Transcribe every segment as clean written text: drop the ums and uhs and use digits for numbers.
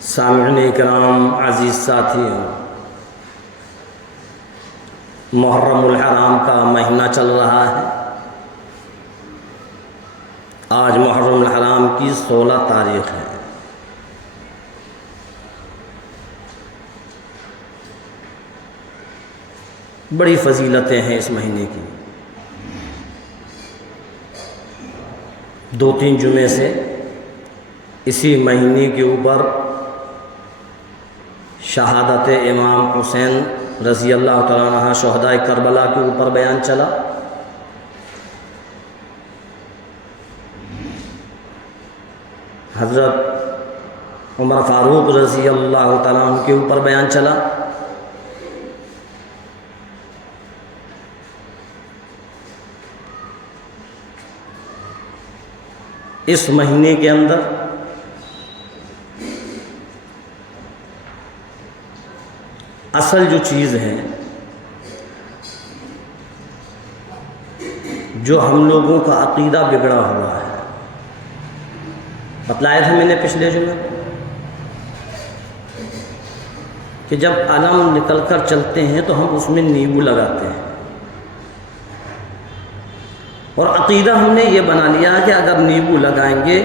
سامعین کرام، عزیز ساتھیوں، محرم الحرام کا مہینہ چل رہا ہے۔ آج محرم الحرام کی 16 تاریخ ہے۔ بڑی فضیلتیں ہیں اس مہینے کی۔ 2-3 جمعے سے اسی مہینے کے اوپر شہادت امام حسین رضی اللہ تعالیٰ عنہ شہدائے کربلا کے اوپر بیان چلا۔ حضرت عمر فاروق رضی اللہ تعالیٰ عنہ کے اوپر بیان چلا۔ اس مہینے کے اندر اصل جو چیز ہے جو ہم لوگوں کا عقیدہ بگڑا ہوا ہے، بتلایا تھا میں نے پچھلے جمعے کہ جب علم نکل کر چلتے ہیں تو ہم اس میں نیبو لگاتے ہیں، اور عقیدہ ہم نے یہ بنا لیا کہ اگر نیبو لگائیں گے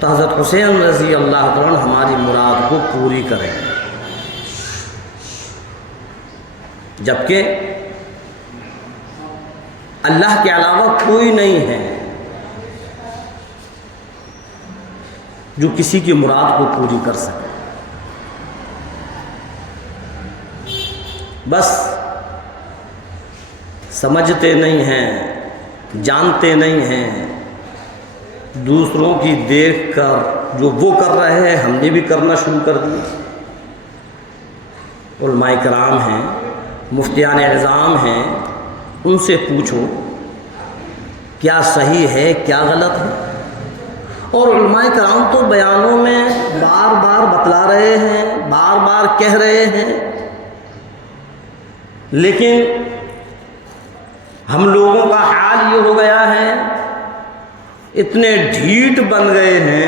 تو حضرت حسین رضی اللہ عنہ ہماری مراد کو پوری کریں گے، جبکہ اللہ کے علاوہ کوئی نہیں ہے جو کسی کی مراد کو پوری کر سکے۔ بس سمجھتے نہیں ہیں، جانتے نہیں ہیں، دوسروں کی دیکھ کر جو وہ کر رہے ہیں ہم نے بھی کرنا شروع کر دیا۔ علماء کرام ہیں، مفتیان اعظام ہیں، ان سے پوچھو کیا صحیح ہے کیا غلط ہے۔ اور علماء کرام تو بیانوں میں بار بار بتلا رہے ہیں، بار بار کہہ رہے ہیں، لیکن ہم لوگوں کا حال یہ ہو گیا ہے، اتنے ڈھیٹ بن گئے ہیں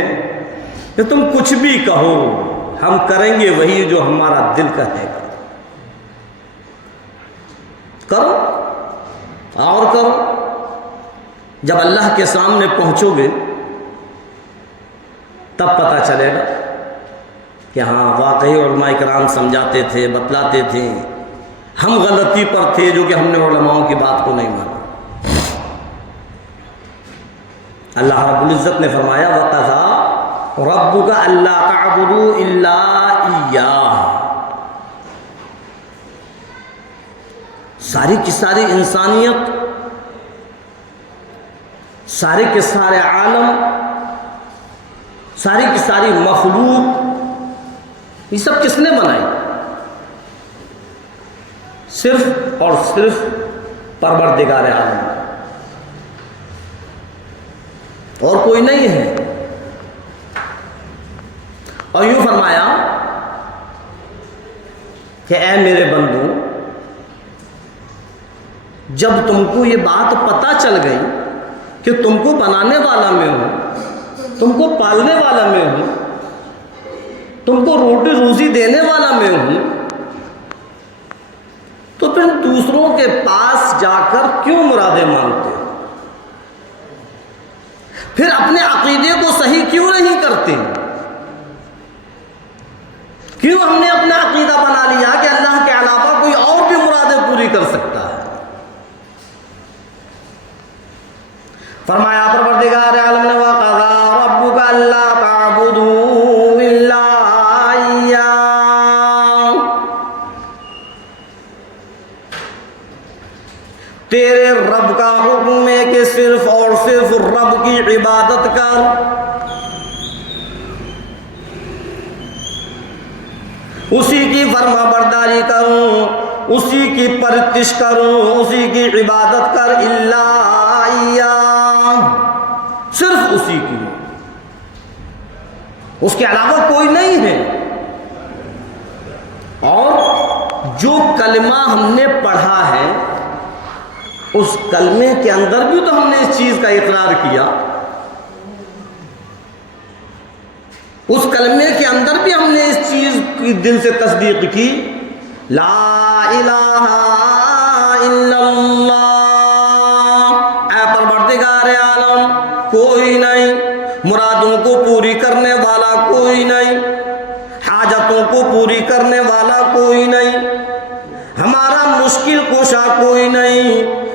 کہ تم کچھ بھی کہو ہم کریں گے وہی جو ہمارا دل کہے گا۔ کرو اور کرو، جب اللہ کے سامنے پہنچو گے تب پتہ چلے گا کہ ہاں واقعی علماء کرام سمجھاتے تھے، بتلاتے تھے، ہم غلطی پر تھے جو کہ ہم نے علماؤں کی بات کو نہیں مانا۔ اللہ رب العزت نے فرمایا وَقَضَىٰ رَبُّكَ أَلَّا تَعْبُدُوا إِلَّا إِيَّاهُ۔ ساری کی ساری انسانیت، سارے کے سارے عالم، ساری کی ساری مخلوق، یہ سب کس نے بنائی؟ صرف اور صرف پروردگار عالم، اور کوئی نہیں ہے۔ اور یوں فرمایا کہ اے میرے بندو، جب تم کو یہ بات پتہ چل گئی کہ تم کو بنانے والا میں ہوں، تم کو پالنے والا میں ہوں، تم کو روٹی روزی دینے والا میں ہوں، تو پھر دوسروں کے پاس جا کر کیوں مرادیں مانگتے ہو؟ پھر اپنے عقیدے کو صحیح کیوں نہیں کرتے؟ کیوں ہم نے اپنا عقیدہ بنا لیا کہ اللہ کے علاوہ کوئی اور بھی مرادیں پوری کر سکتا ہے؟ فرمایا پروردگار عالم نے وَقَضَىٰ رَبُّكَ أَلَّا تَعْبُدُوا إِلَّا إِيَّاهُ۔ تیرے رب کا حکم ہے کہ صرف اور صرف رب کی عبادت کر، اسی کی فرما برداری کروں، اسی کی پرستش کروں، اسی کی عبادت کر، الا ایاہ، صرف اسی کی، اس کے علاوہ کوئی نہیں ہے۔ اور جو کلمہ ہم نے پڑھا ہے اس کلمے کے اندر بھی تو ہم نے اس چیز کا اقرار کیا اس کلمے کے اندر بھی ہم نے اس چیز کی دل سے تصدیق کی، لا الہ الا اللہ، اے پروردگار عالم کوئی نہیں، مرادوں کو پوری کرنے والا کوئی نہیں، حاجتوں کو پوری کرنے والا کوئی نہیں، ہمارا مشکل کشا کوئی نہیں،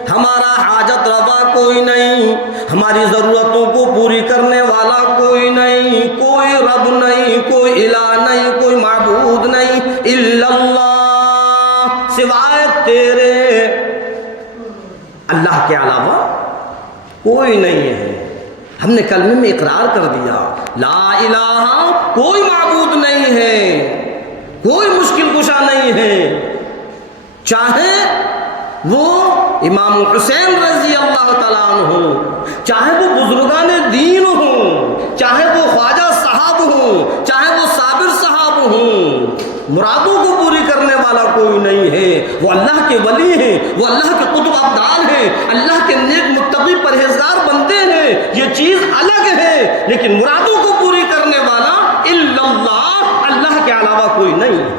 ہمارا حاجت روا کوئی نہیں، ہماری ضرورتوں کو پوری کرنے والا کوئی نہیں، کوئی رب نہیں، کوئی الہ نہیں، کوئی معبود نہیں، الا اللہ، سوائے تیرے، اللہ کے علاوہ کوئی نہیں ہے۔ ہم نے کلمے میں اقرار کر دیا، لا الہ، کوئی معبود نہیں ہے، کوئی مشکل کشا نہیں ہے، چاہے وہ امام حسین رضی اللہ تعالیٰ عنہ ہوں، چاہے وہ بزرگان دین ہوں، چاہے وہ خواجہ صاحب ہوں، چاہے وہ صابر صاحب ہوں، مرادوں کو پوری کرنے والا کوئی نہیں ہے۔ وہ اللہ کے ولی ہیں، وہ اللہ کے قطب ابدال ہیں، اللہ کے نیک متقی پرہیزگار بندے ہیں، یہ چیز الگ ہے، لیکن مرادوں کو پوری کرنے والا الا اللہ، اللہ کے علاوہ کوئی نہیں ہے۔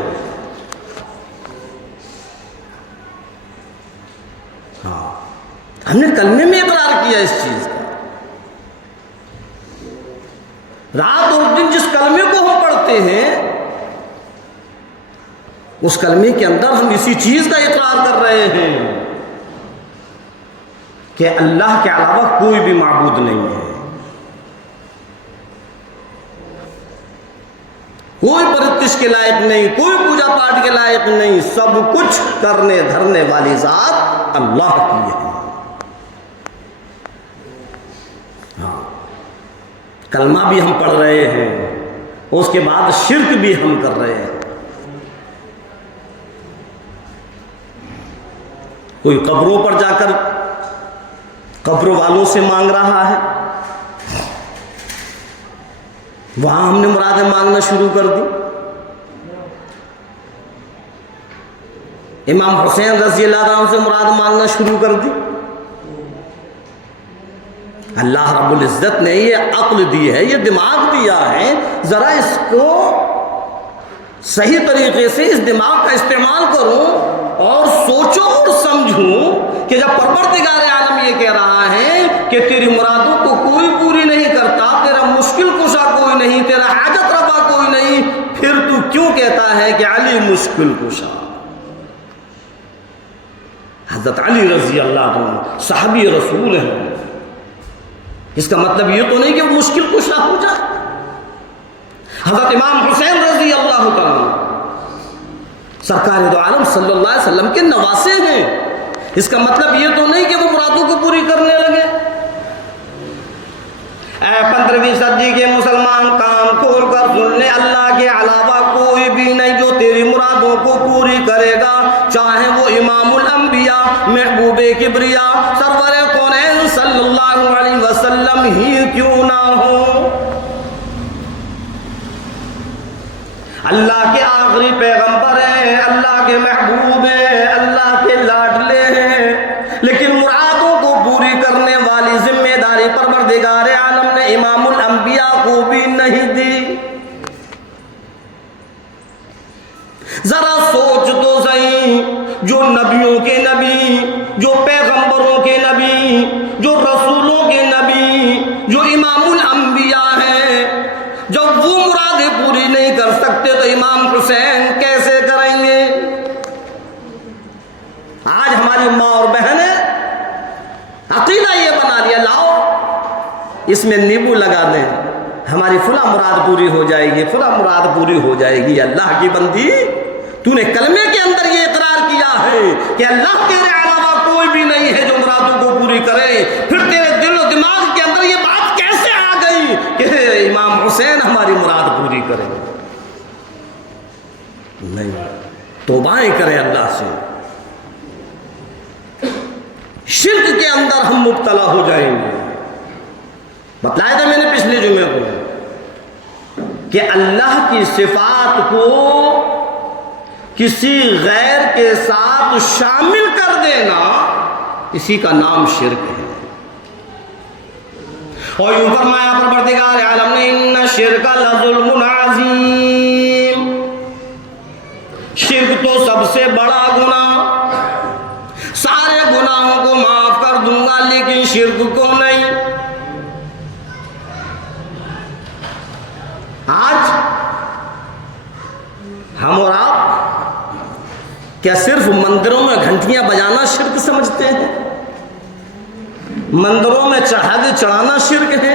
ہم نے کلمے میں اقرار کیا اس چیز کا۔ رات اور دن جس کلمے کو ہم پڑھتے ہیں اس کلمے کے اندر ہم اسی چیز کا اقرار کر رہے ہیں کہ اللہ کے علاوہ کوئی بھی معبود نہیں ہے، کوئی پرستش کے لائق نہیں، کوئی پوجا پاٹ کے لائق نہیں، سب کچھ کرنے دھرنے والی ذات اللہ کی ہے۔ کلمہ بھی ہم پڑھ رہے ہیں، اس کے بعد شرک بھی ہم کر رہے ہیں۔ کوئی قبروں پر جا کر قبر والوں سے مانگ رہا ہے، وہاں ہم نے مرادیں مانگنا شروع کر دی۔ امام حسین رضی اللہ عنہ سے مراد مانگنا شروع کر دی۔ اللہ رب العزت نے یہ عقل دی ہے، یہ دماغ دیا ہے، ذرا اس کو صحیح طریقے سے اس دماغ کا استعمال کروں اور سوچوں اور سمجھوں کہ جب پروردگار عالم یہ کہہ رہا ہے کہ تیری مرادوں کو کوئی پوری نہیں کرتا، تیرا مشکل کشا کوئی نہیں، تیرا حاجت روا کوئی نہیں، پھر تو کیوں کہتا ہے کہ علی مشکل کشا؟ حضرت علی رضی اللہ عنہ صحابی رسول ہیں، اس کا مطلب یہ تو نہیں کہ وہ مشکل کشا ہو جائے۔ حضرت امام حسین رضی اللہ تعالیٰ سرکار دو عالم صلی اللہ علیہ وسلم کے نواسے ہیں، اس کا مطلب یہ تو نہیں کہ وہ مرادوں کو پوری کرنے لگے۔ اے 15ویں صدی کے مسلمان کام کھول کر سن لے، اللہ کے علاوہ کوئی بھی نہیں جو تیری مرادوں کو پوری کرے گا، چاہے وہ امام الانبیاء محبوب کبریا سرور کونین صلی اللہ علیہ وسلم ہی کیوں نہ ہو۔ اللہ کے آخری پیغمبر ہیں، اللہ کے محبوب ہیں، اللہ کے لاڈلے ہیں، لیکن مرادوں کو پوری کرنے والی ذمہ داری پروردگار عالم نے امام الانبیاء کو بھی نہیں دی۔ ذرا سوچ تو صحیح، جو نبیوں کے نبی، جو پیغمبروں کے نبی، جو رسولوں کے نبی، جو امام الانبیاء ہیں، جب وہ مرادیں پوری نہیں کر سکتے تو امام حسین کیسے کریں گے؟ آج ہماری ماں اور بہنیں عقیدہ یہ بنا لیا، لاؤ اس میں نیبو لگا دیں، ہماری فلاں مراد پوری ہو جائے گی، فلاں مراد پوری ہو جائے گی۔ اللہ کی بندی، تو نے کلمے کے اندر یہ اقرار کیا ہے کہ اللہ تیرے علاوہ کوئی بھی نہیں ہے جو مرادوں کو پوری کرے، پھر تیرے دل و دماغ کے اندر یہ بات کیسے آ گئی کہ امام حسین ہماری مراد پوری کرے؟ نہیں، توبائیں کریں اللہ سے، شرک کے اندر ہم مبتلا ہو جائیں گے۔ بتلایا تھا میں نے پچھلے جمعے کو کہ اللہ کی صفات کو کسی غیر کے ساتھ شامل کر دینا، اسی کا نام شرک ہے۔ اور یوں فرمایا پروردگار عالم نے ان الشرک لظلم عظیم، شرک تو سب سے بڑا گناہ، سارے گناہوں کو معاف کر دوں گا لیکن شرک کو نہیں۔ آج ہم اور آپ کیا صرف مندروں میں گھنٹیاں بجانا شرک سمجھتے ہیں؟ مندروں میں چڑھاوے چڑھانا شرک ہے،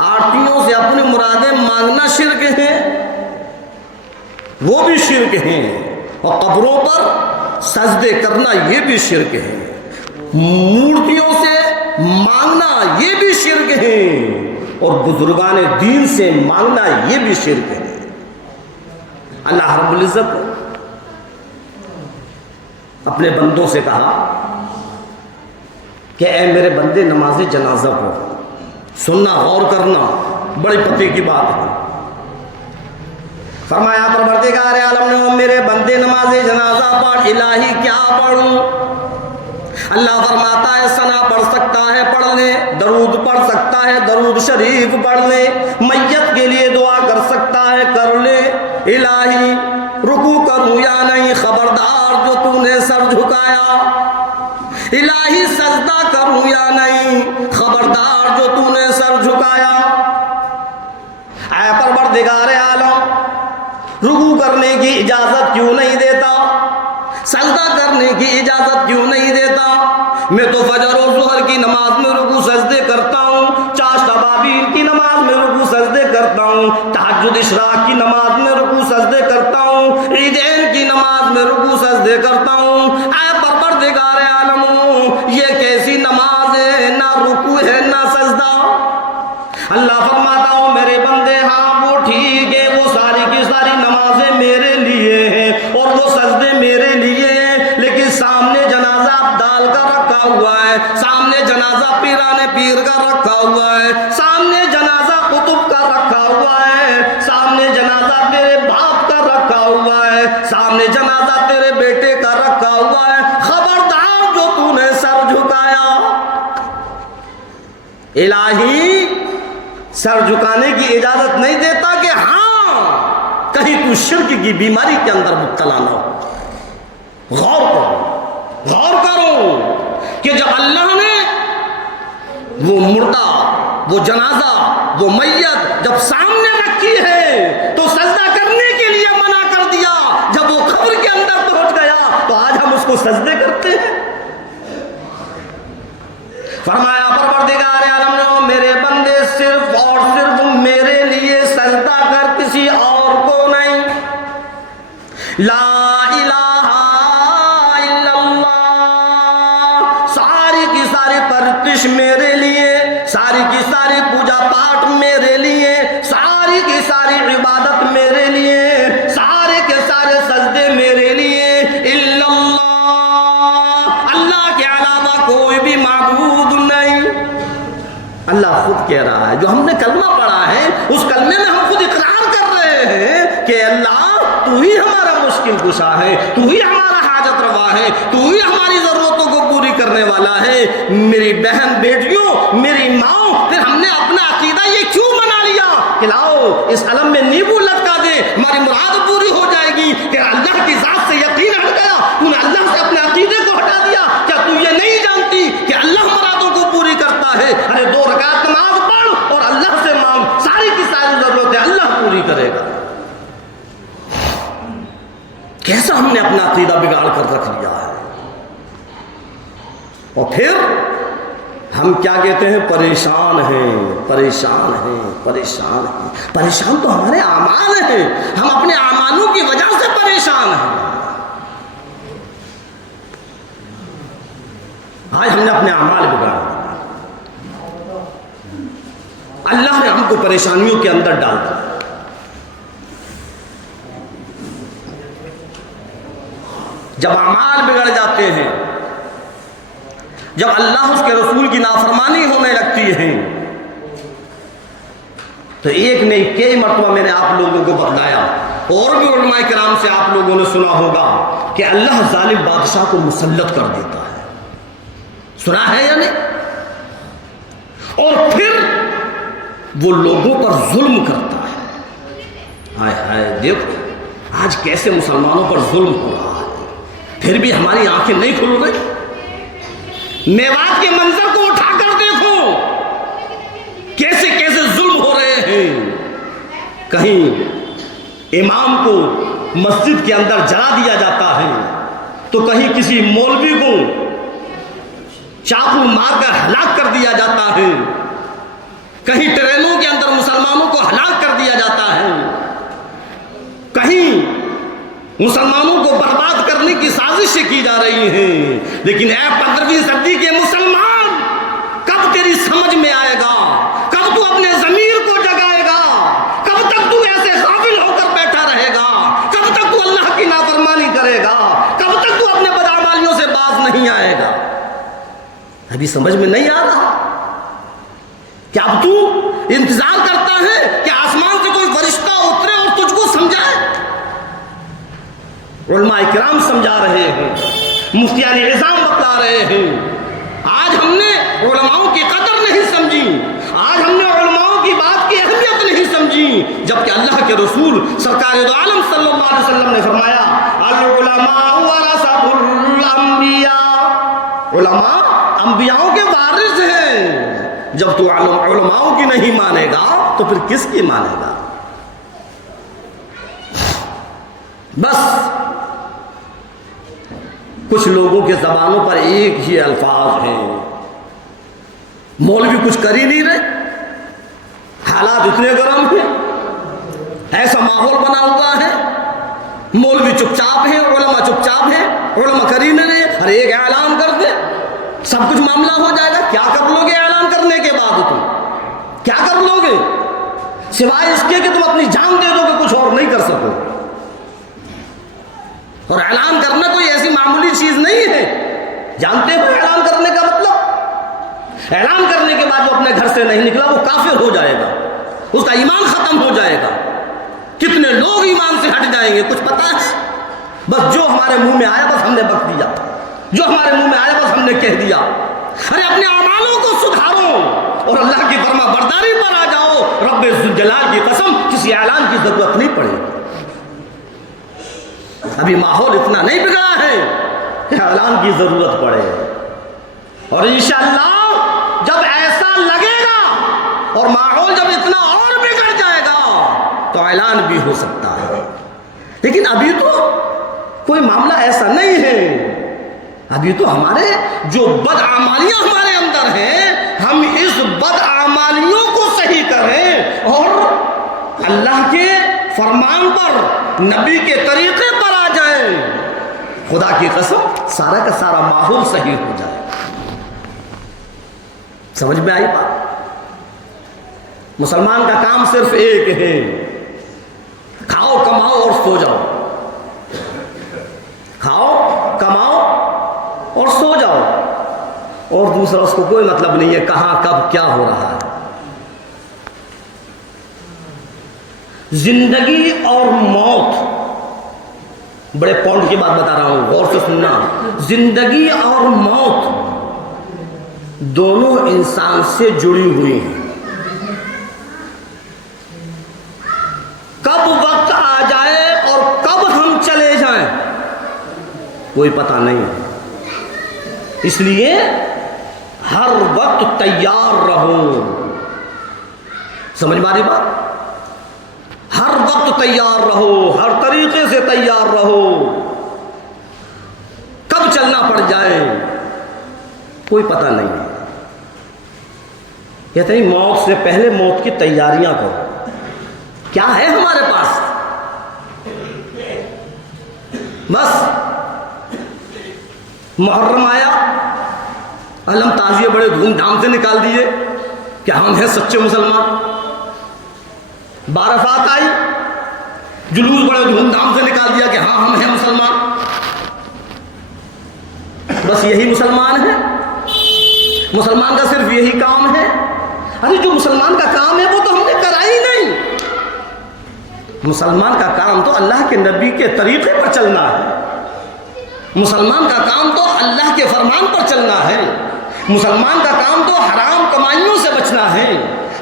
آرتیوں سے اپنی مرادیں مانگنا شرک ہے، وہ بھی شرک ہیں، اور قبروں پر سجدے کرنا یہ بھی شرک ہے، مورتیوں سے مانگنا یہ بھی شرک ہے، اور بزرگان دین سے مانگنا یہ بھی شرک ہے۔ اللہ رب العزت اپنے بندوں سے کہا کہ اے میرے بندے نماز جنازہ پڑھو، سننا غور کرنا بڑی پتے کی بات ہے۔ فرمایا پروردگار عالم نے میرے بندے نماز جنازہ پڑھ، الہی کیا پڑھوں؟ اللہ فرماتا ہے ثنا پڑھ سکتا ہے پڑھ لے، درود پڑھ سکتا ہے درود شریف پڑھ لے، میت کے لیے دعا کر سکتا ہے کر لے، الہی رکوع کروں یا نہیں خبردار جو تو نے سر جھکایا، الہی سجدہ کروں یا نہیں خبردار جو تو نے سر جھکایا۔ اے پروردگار عالم رکوع کرنے کی اجازت کیوں نہیں دیتا، سجدہ کرنے کی اجازت کیوں نہیں دیتا؟ میں تو فجر و ظہر کی نماز میں رکوع سجدے کرتا ہوں، چاشت ابابیل کی نماز میں رکوع سجدے کرتا ہوں، تہجد اشراق کی نماز میں رکوع سجدے کرتا ہوں، عیدین کی نماز میں رکوع سجدے کرتا ہوں۔ اے پروردگار عالم یہ کیسی نماز ہے، نہ رکوع ہے نہ سجدہ؟ اللہ فرماتا ہوں میرے بندے ہاں وہ ٹھیک ہے، وہ ساری کی ساری نمازیں میرے لیے ہیں اور وہ سجدے میرے لیے ہیں، لیکن سامنے جنازہ ابدال کا رکھا ہوا ہے، سامنے جنازہ پیران پیر کا رکھا ہوا ہے، سامنے جنازہ قطب کا رکھا ہوا ہے، سامنے جنازہ تیرے باپ کا رکھا ہوا ہے، سامنے جنازہ تیرے بیٹے کا رکھا ہوا ہے، خبردار جو تو نے سر جھکایا۔ الہی سر جھکانے کی اجازت نہیں دیتا کہ ہاں کہیں تو شرک کی بیماری کے اندر مبتلا نہ ہو۔ غور کرو کہ جب اللہ نے وہ مردہ، وہ جنازہ، وہ میت جب سامنے رکھی ہے تو سجدہ کرنے کے لیے منع کر دیا، جب وہ قبر کے اندر پہنچ گیا تو آج ہم اس کو سجدے کرتے ہیں۔ فرمایا پروردگار عالم نے میرے بندے صرف اور صرف میرے لیے سجدہ کر، کسی اور کو نہیں۔ لا الہ الا اللہ، ساری کی ساری پرستش میرے لیے، ساری کی ساری پوجا پاٹ میرے لیے، ساری کی ساری عبادت میرے لیے، سارے کے سارے سجدے میرے لیے۔ الا اللہ، اللہ کے علاوہ کوئی بھی معبود نہیں۔ اللہ خود کہہ رہا ہے، جو ہم نے کلمہ پڑھا ہے اس کلمے میں ہم خود اقرار کر رہے ہیں کہ اللہ تو ہی ہمارا مشکل کشا ہے، تو ہی ہمارا حاجت روا ہے، تو ہی ہماری ضرورتوں کو پوری کرنے والا ہے۔ میری بہن بیٹیوں، میری ماں، پھر ہم نے اپنا عقیدہ یہ کیوں بنا لیا کہ لاؤ اس علم میں نیبو لٹکا دے ہماری مراد پوری ہو جائے گی؟ کہ اللہ کی ذات سے یقین ہٹ گیا، تو نے اللہ سے اپنے عقیدے کو ہٹا دیا۔ کیا تو یہ نہیں جانتی کہ اللہ مرادوں کو پوری کرتا ہے؟ ارے 2 رکعت نماز پڑھ اور اللہ سے مانگ، ساری کی ساری ضرورتیں اللہ پوری کرے گا۔ کیسا ہم نے اپنا عقیدہ بگاڑ کر رکھ لیا ہے۔ اور پھر ہم کیا کہتے ہیں؟ پریشان ہیں، پریشان ہیں، پریشان ہیں۔ پریشان تو ہمارے اعمال ہیں، ہم اپنے اعمالوں کی وجہ سے پریشان ہیں۔ آج ہم نے اپنے اعمال بگاڑ، اللہ نے ہم کو پریشانیوں کے اندر ڈال دیا۔ جب اعمال بگڑ جاتے ہیں، جب اللہ اس کے رسول کی نافرمانی ہونے لگتی ہے، تو ایک نہیں کئی مرتبہ میں نے آپ لوگوں کو بتلایا، اور بھی علماء کرام سے آپ لوگوں نے سنا ہوگا کہ اللہ ظالم بادشاہ کو مسلط کر دیتا ہے۔ سنا ہے یا نہیں؟ اور پھر وہ لوگوں پر ظلم کرتا ہے. ہائے ہائے دیکھو آج کیسے مسلمانوں پر ظلم ہو رہا ہے، پھر بھی ہماری آنکھیں نہیں کھل رہی. میوات کے منظر کو اٹھا کر دیکھو کیسے کیسے ظلم ہو رہے ہیں. کہیں امام کو مسجد کے اندر جلا دیا جاتا ہے تو کہیں کسی مولوی کو چاقو مار کر ہلاک کر دیا جاتا ہے، کہیں ٹرینوں کے اندر مسلمانوں کو ہلاک کر دیا جاتا ہے، کہیں مسلمانوں کو برباد کرنے کی سازشیں کی جا رہی ہیں. لیکن اے 15ویں صدی کے مسلمان، کب تیری سمجھ میں آئے گا؟ کب تو اپنے ضمیر کو جگائے گا؟ کب تک تو ایسے غافل ہو کر بیٹھا رہے گا؟ کب تک تو اللہ کی نافرمانی کرے گا؟ کب تک تو اپنے بدعمالیوں سے باز نہیں آئے گا؟ ابھی سمجھ میں نہیں آ رہا کہ اب تو انتظار کرتا ہے کہ آسمان سے کوئی فرشتہ اترے اور تجھ کو سمجھائے؟ علماء کرام سمجھا رہے ہیں، مفتیان اعظام بتلا رہے ہیں. آج ہم نے علماؤں کی قدر نہیں سمجھی، آج ہم نے علماؤں کی بات کی اہمیت نہیں سمجھی، جبکہ اللہ کے رسول سرکار دو عالم صلی اللہ علیہ وسلم نے فرمایا العلماء ورثۃ الانبیاء، علماء انبیاؤں کے وارث ہیں. جب تو علماؤں کی نہیں مانے گا تو پھر کس کی مانے گا؟ بس کچھ لوگوں کے زبانوں پر ایک ہی الفاظ ہیں، مولوی کچھ کر ہی نہیں رہے، حالات اتنے گرم ہیں، ایسا ماحول بنا ہوا ہے، مولوی چپ چاپ ہیں، علماء چپ چاپ ہیں، علماء کر ہی نہیں رہے. ہر ایک اعلان کر دے سب کچھ معاملہ ہو جائے گا. کیا کر لو گے اعلان کرنے کے بعد؟ تم کیا کر لو گے سوائے اس کے کہ تم اپنی جان دے دو گے، کچھ اور نہیں کر سکو. اور اعلان کرنا کوئی ایسی معمولی چیز نہیں ہے. جانتے ہو اعلان کرنے کا مطلب؟ اعلان کرنے کے بعد وہ اپنے گھر سے نہیں نکلا وہ کافر ہو جائے گا، اس کا ایمان ختم ہو جائے گا. کتنے لوگ ایمان سے ہٹ جائیں گے کچھ پتا ہے؟ بس جو ہمارے منہ میں آیا بس ہم نے بک دیا، جو ہمارے منہ میں آیا بس ہم نے کہہ دیا. ارے اپنے اعمالوں کو سدھارو اور اللہ کی فرما برداری پر آ جاؤ. رب ذوالجلال کی قسم کسی اعلان کی ضرورت نہیں پڑے. ابھی ماحول اتنا نہیں بگڑا ہے کہ اعلان کی ضرورت پڑے، اور انشاءاللہ جب ایسا لگے گا اور ماحول جب اتنا اور بگڑ جائے گا تو اعلان بھی ہو سکتا ہے. لیکن ابھی تو کوئی معاملہ ایسا نہیں ہے. ابھی تو ہمارے جو بدعمالیاں ہمارے اندر ہیں، ہم اس بدعمالیوں کو صحیح کریں اور اللہ کے فرمان پر، نبی کے طریقے پر آ جائیں. خدا کی قسم سارا کا سارا ماحول صحیح ہو جائے. سمجھ میں آئی بات؟ مسلمان کا کام صرف ایک ہے، کھاؤ کماؤ اور سو جاؤ. کھاؤ کماؤ اور سو جاؤ، اور دوسرا اس کو کوئی مطلب نہیں ہے کہاں کب کیا ہو رہا ہے. زندگی اور موت، بڑے پوائنٹ کی بات بتا رہا ہوں، غور سے سننا. زندگی اور موت دونوں انسان سے جڑی ہوئی ہیں. کب وقت آ جائے اور کب ہم چلے جائیں کوئی پتہ نہیں ہے. اس لیے ہر وقت تیار رہو. سمجھ میں آ رہی بات؟ ہر وقت تیار رہو، ہر طریقے سے تیار رہو. کب چلنا پڑ جائے کوئی پتہ نہیں ہے. کہتے ہیں موت سے پہلے موت کی تیاریاں کرو. کیا ہے ہمارے پاس؟ بس محرم آیا، علم تعزیے بڑے دھوم دھام سے نکال دیے کہ ہم ہیں سچے مسلمان. بارفات آئی، جلوس بڑے دھوم دھام سے نکال دیا کہ ہاں ہم ہیں مسلمان. بس یہی مسلمان ہے؟ مسلمان کا صرف یہی کام ہے؟ ارے جو مسلمان کا کام ہے وہ تو ہم نے کرا ہی نہیں. مسلمان کا کام تو اللہ کے نبی کے طریقے پر چلنا ہے. مسلمان کا کام تو اللہ کے فرمان پر چلنا ہے. مسلمان کا کام تو حرام کمائیوں سے بچنا ہے،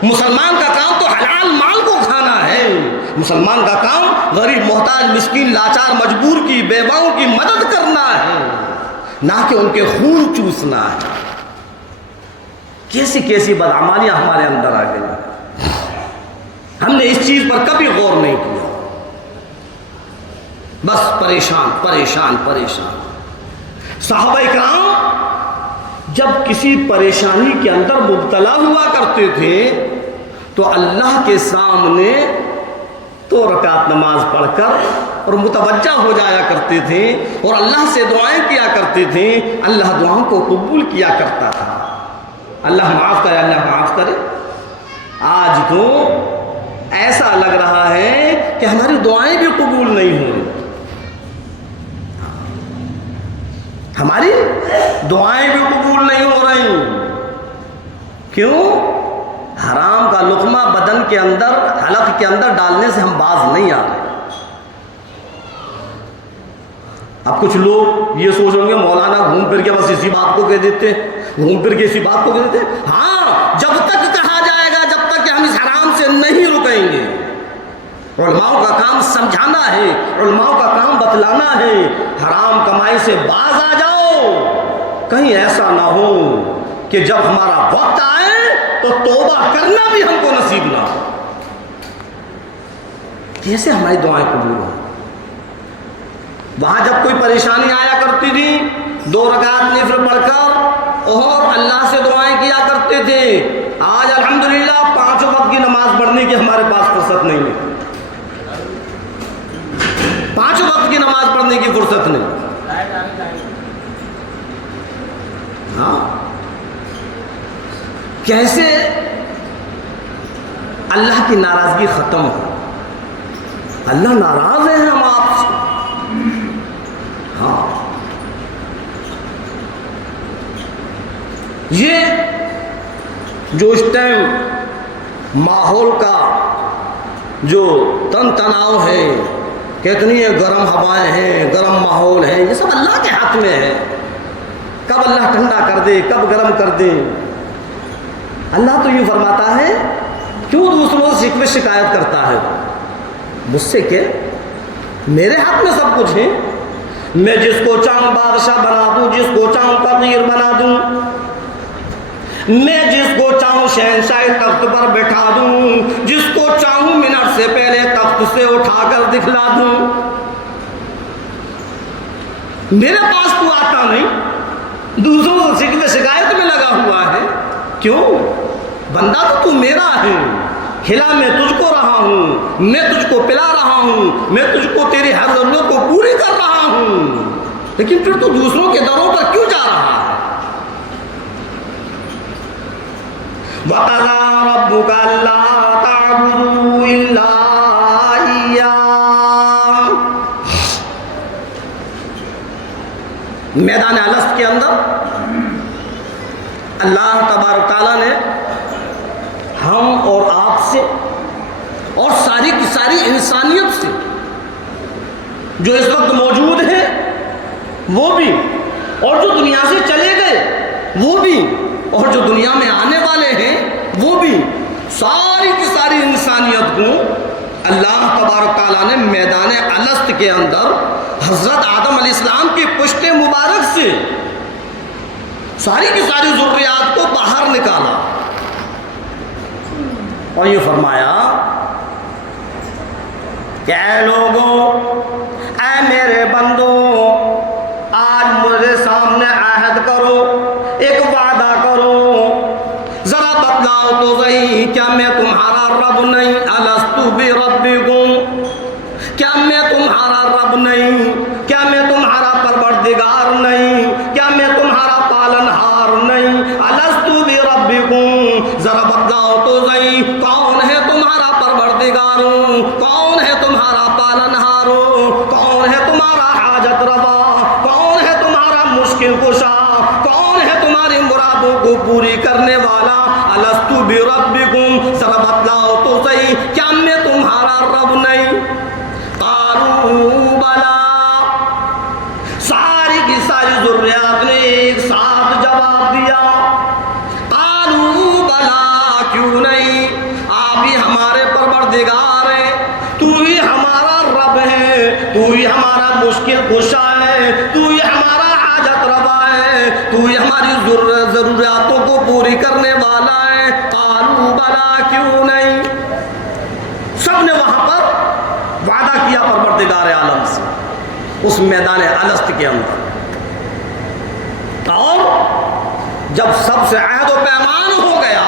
مسلمان کا کام تو حلال مال کو کھانا ہے، مسلمان کا کام غریب محتاج مسکین لاچار مجبور کی بیواؤں کی مدد کرنا ہے، نہ کہ ان کے خون چوسنا ہے۔ کیسی کیسی بدعمالیاں ہمارے اندر آ گئی، ہم نے اس چیز پر کبھی غور نہیں کیا، بس پریشان پریشان پریشان۔ صحابہ کرام جب کسی پریشانی کے اندر مبتلا ہوا کرتے تھے تو اللہ کے سامنے 2 رکعت نماز پڑھ کر اور متوجہ ہو جایا کرتے تھے اور اللہ سے دعائیں کیا کرتے تھے، اللہ دعاؤں کو قبول کیا کرتا تھا۔ اللہ معاف کرے، اللہ معاف کرے۔ آج تو ایسا لگ رہا ہے کہ ہماری دعائیں بھی قبول نہیں ہو رہی، ہماری دعائیں بھی قبول نہیں ہو رہی۔ کیوں؟ حرام کا لقمہ بدن کے اندر، حلق کے اندر ڈالنے سے ہم باز نہیں آ رہے۔ اب کچھ لوگ یہ سوچ رہے ہوں گے مولانا گھوم پھر کے بس اسی بات کو کہہ دیتے ہیں، گھوم پھر کے اسی بات کو کہہ دیتے ہیں۔ ہاں، جب تک کہا جائے گا، جب تک کہ ہم اس حرام سے نہیں رکیں گے۔ علماء کا کام سمجھانا ہے، علماء کا کام بتلانا ہے، حرام کمائی سے باز آ جاؤ، کہیں ایسا نہ ہو کہ جب ہمارا وقت آئے تو توبہ کرنا بھی ہم کو نصیب نہ ہو۔ کیسے ہماری دعائیں قبول ہوں؟ وہاں جب کوئی پریشانی آیا کرتی تھی 2 رکعت نفل پڑھ کر اور اللہ سے دعائیں کیا کرتے تھے۔ آج الحمدللہ 5 وقت کی نماز پڑھنے کی ہمارے پاس فرصت نہیں ہے، 5 وقت کی نماز پڑھنے کی فرصت نہیں۔ ہاں، کیسے اللہ کی ناراضگی ختم ہو؟ اللہ ناراض ہے ہم آپ سے۔ ہاں، یہ جو اس ٹائم ماحول کا جو تن تناؤ ہے، کتنی گرم ہوائیں ہیں، گرم ماحول ہے، یہ سب اللہ کے ہاتھ میں ہے۔ کب اللہ ٹھنڈا کر دے، کب گرم کر دے۔ اللہ تو یہ فرماتا ہے، کیوں دوسروں سے شکوے شکایت کرتا ہے؟ مجھ سے کہ میرے ہاتھ میں سب کچھ ہے، میں جس کو چاہوں بادشاہ بنا دوں، جس کو چاہوں فقیر بنا دوں، میں جس کو چاہوں شہنشاہی تخت پر بٹھا دوں، جس کو چاہوں منٹ سے پہلے تخت سے اٹھا کر دکھلا دوں۔ میرے پاس تو آتا نہیں، دوسروں سے شکوے شکایت میں لگا ہوا ہے۔ کیوں؟ بندہ تو میرا ہے، کھلا میں تجھ کو رہا ہوں، میں تجھ کو پلا رہا ہوں، میں تجھ کو تیری ہر ضرورت کو پوری کر رہا ہوں، لیکن پھر تو دوسروں کے دروں پر کیوں جا رہا ہے؟ وَقَضَىٰ رَبُّكَ أَلَّا تَعْبُدُوا إِلَّا إِيَّاهُ۔ میدان الست کے اندر اللہ تبارک تعالیٰ نے ہم اور آپ سے اور ساری کی ساری انسانیت سے، جو اس وقت موجود ہے وہ بھی، اور جو دنیا سے چلے گئے وہ بھی، اور جو دنیا میں آنے والے ہیں وہ بھی، ساری کی ساری انسانیت کو اللہ تبارک تعالیٰ نے میدان الست کے اندر حضرت آدم علیہ السلام کی پشت مبارک سے ساری کی ساری ضروریات کو باہر نکالا اور یہ فرمایا کہ اے لوگوں، اے میرے بندو، آج مجھے سامنے عہد کرو، ایک وعدہ کرو، ذرا بتلاؤ تو صحیح، کیا میں تمہارا رب نہیں؟ الست بربکم، کیا میں تمہارا رب نہیں؟ کیا میں تمہارا پروردگار نہیں؟ کیا میں تمہارا پالنہار نہیں؟ الست بربکم، ذرا بتلاؤ تو صحیح، کون ہے تمہارا پروردگار؟ کون ہے تمہارا پالنہار؟ کون ہے تمہارا حاجت روا؟ کون ہے تمہارا مشکل کشا؟ کون ہے تمہاری مرادوں کو پوری کرنے والا؟ الست بربکم، ذرا بتلاؤ تو صحیح، کیا میں تمہارا رب نہیں؟ قالوا بلا، ساری کی ساری ضروریات نے ایک ساتھ جواب دیا؟ قالوا بلا، کیوں نہیں، آپ ہی ہمارے پروردگار ہیں، تو ہی ہمارا رب ہے، تو ہی ہمارا مشکل کشا ہے، تو ہی ہمارا حاجت روا ہے، تو ہی ہماری ضروریاتوں کو پوری کرنے والا ہے۔ قالوا بلا، کیوں نہیں؟ سب نے وہاں پر وعدہ کیا پروردگار عالم سے اس میدان الست کے اندر، اور جب سب سے عہد و پیمان ہو گیا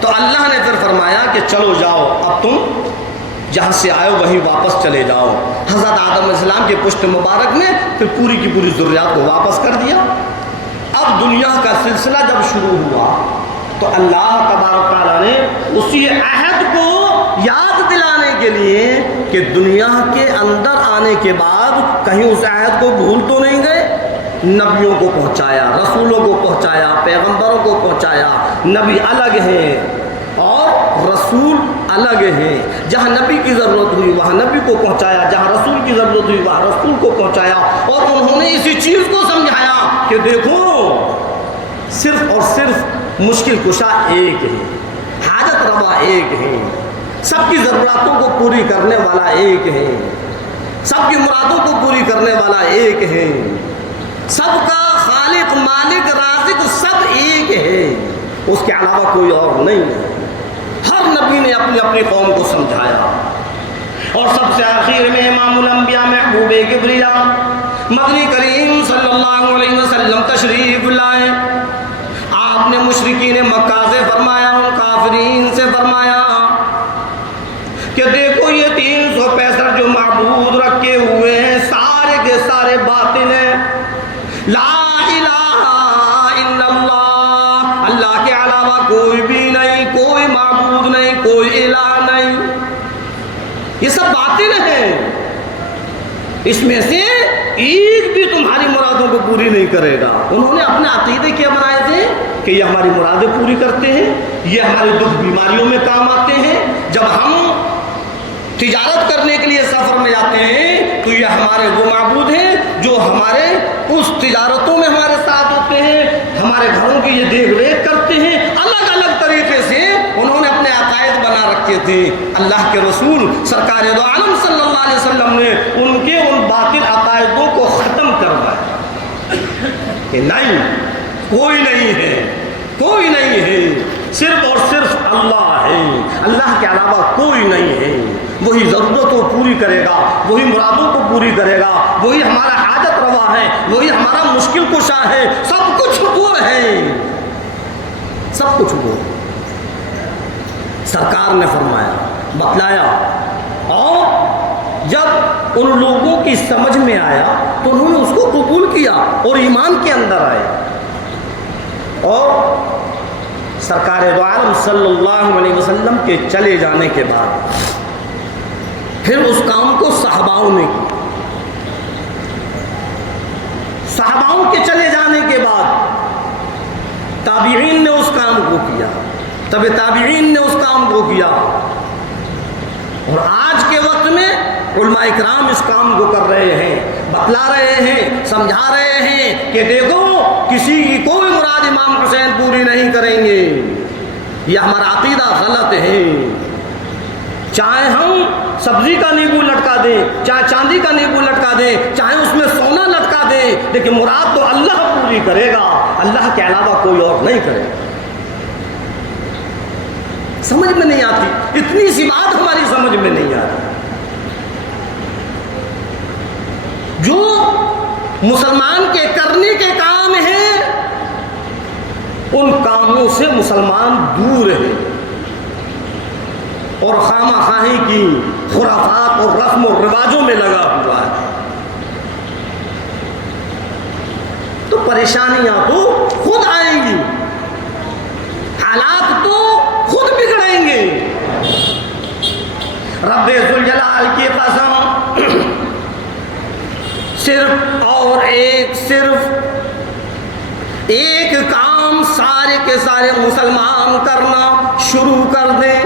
تو اللہ نے پھر فرمایا کہ چلو جاؤ، اب تم جہاں سے آئے وہیں واپس چلے جاؤ۔ حضرت آدم علیہ السلام کے پشت مبارک نے پھر پوری کی پوری ضروریات کو واپس کر دیا۔ اب دنیا کا سلسلہ جب شروع ہوا تو اللہ تبارک تعالیٰ نے اسی عہد کو یاد دلانے کے لیے کہ دنیا کے اندر آنے کے بعد کہیں اس عہد کو بھول تو نہیں گئے، نبیوں کو پہنچایا، رسولوں کو پہنچایا، پیغمبروں کو پہنچایا۔ نبی الگ ہیں اور رسول الگ ہیں، جہاں نبی کی ضرورت ہوئی وہاں نبی کو پہنچایا، جہاں رسول کی ضرورت ہوئی وہاں رسول کو پہنچایا، اور انہوں نے اسی چیز کو سمجھایا کہ دیکھو صرف اور صرف مشکل کشا ایک ہے، حاجت روا ایک ہے، سب کی ضرورتوں کو پوری کرنے والا ایک ہے، سب کی مرادوں کو پوری کرنے والا ایک ہے، سب کا خالق مالک رازق سب ایک ہے، اس کے علاوہ کوئی اور نہیں ہے۔ ہر نبی نے اپنی اپنی قوم کو سمجھایا، اور سب سے آخر میں امام الانبیاء محبوب کبریا مدنی کریم صلی اللہ علیہ وسلم تشریف لائے۔ آپ نے مشرکین مکہ سے فرمایا، ان کافرین سے فرمایا کہ دیکھو یہ 365 جو معبود رکھے ہوئے ہیں سارے کے سارے باطل ہیں، لا الہ الا اللہ، اللہ کے علاوہ کوئی بھی نہیں، کوئی معبود نہیں، کوئی الہ نہیں، یہ سب باطل ہیں، اس میں سے ایک بھی تمہاری مرادوں کو پوری نہیں کرے گا۔ انہوں نے اپنے عقیدے کیا بنائے تھے کہ یہ ہماری مرادیں پوری کرتے ہیں، یہ ہمارے دکھ بیماریوں میں کام آتے ہیں، جب ہم تجارت کرنے کے لیے سفر میں جاتے ہیں تو یہ ہمارے وہ معبود ہیں جو ہمارے اس تجارتوں میں ہمارے ساتھ ہوتے ہیں، ہمارے گھروں کی یہ دیکھ ریکھ کرتے ہیں۔ الگ الگ طریقے سے انہوں نے اپنے عقائد بنا رکھے تھے۔ اللہ کے رسول سرکار دو عالم صلی اللہ علیہ وسلم نے ان کے ان باطل عقائدوں کو ختم کروایا کہ نہیں، کوئی نہیں ہے، کوئی نہیں ہے، صرف اور صرف اللہ ہے، اللہ کے علاوہ کوئی نہیں ہے، وہی ضرورت کو پوری کرے گا، وہی مرادوں کو پوری کرے گا، وہی ہمارا حاجت روا ہے، وہی ہمارا مشکل کشا ہے، سب کچھ وہ ہے، سب کچھ وہ۔ سرکار نے فرمایا، بتلایا، اور جب ان لوگوں کی سمجھ میں آیا تو انہوں نے اس کو قبول کیا اور ایمان کے اندر آئے، اور سرکار دو عالم صلی اللہ علیہ وسلم کے چلے جانے کے بعد پھر اس کام کو صحاباؤں نے کی۔ صحاباؤں کے چلے جانے کے بعد تابعین نے اس کام کو کیا، تب تابعین نے اس کام کو کیا، اور آج کے وقت میں علماء اکرام اس کام کو کر رہے ہیں، بتلا رہے ہیں، سمجھا رہے ہیں کہ دیکھو کسی کی کوئی مراد امام حسین پوری نہیں کریں گے، یہ ہمارا عقیدہ غلط ہے، چاہے ہم سبزی کا نیبو لٹکا دیں، چاہے چاندی کا نیبو لٹکا دیں، چاہے اس میں سونا لٹکا دیں، لیکن مراد تو اللہ پوری کرے گا، اللہ کے علاوہ کوئی اور نہیں کرے گا۔ سمجھ میں نہیں آتی، اتنی سی بات ہماری سمجھ میں نہیں آتی۔ جو مسلمان کے کرنے کے کام ہیں ان کاموں سے مسلمان دور ہے، اور خواہ خواہی کی خرافات اور رسم و رواجوں میں لگا ہوا ہے، تو پریشانیاں تو خود آئیں گی، حالات تو خود بگڑیں گے۔ رب ذوالجلال کی قسم، صرف اور صرف ایک کام سارے کے سارے مسلمان کرنا شروع کر دیں،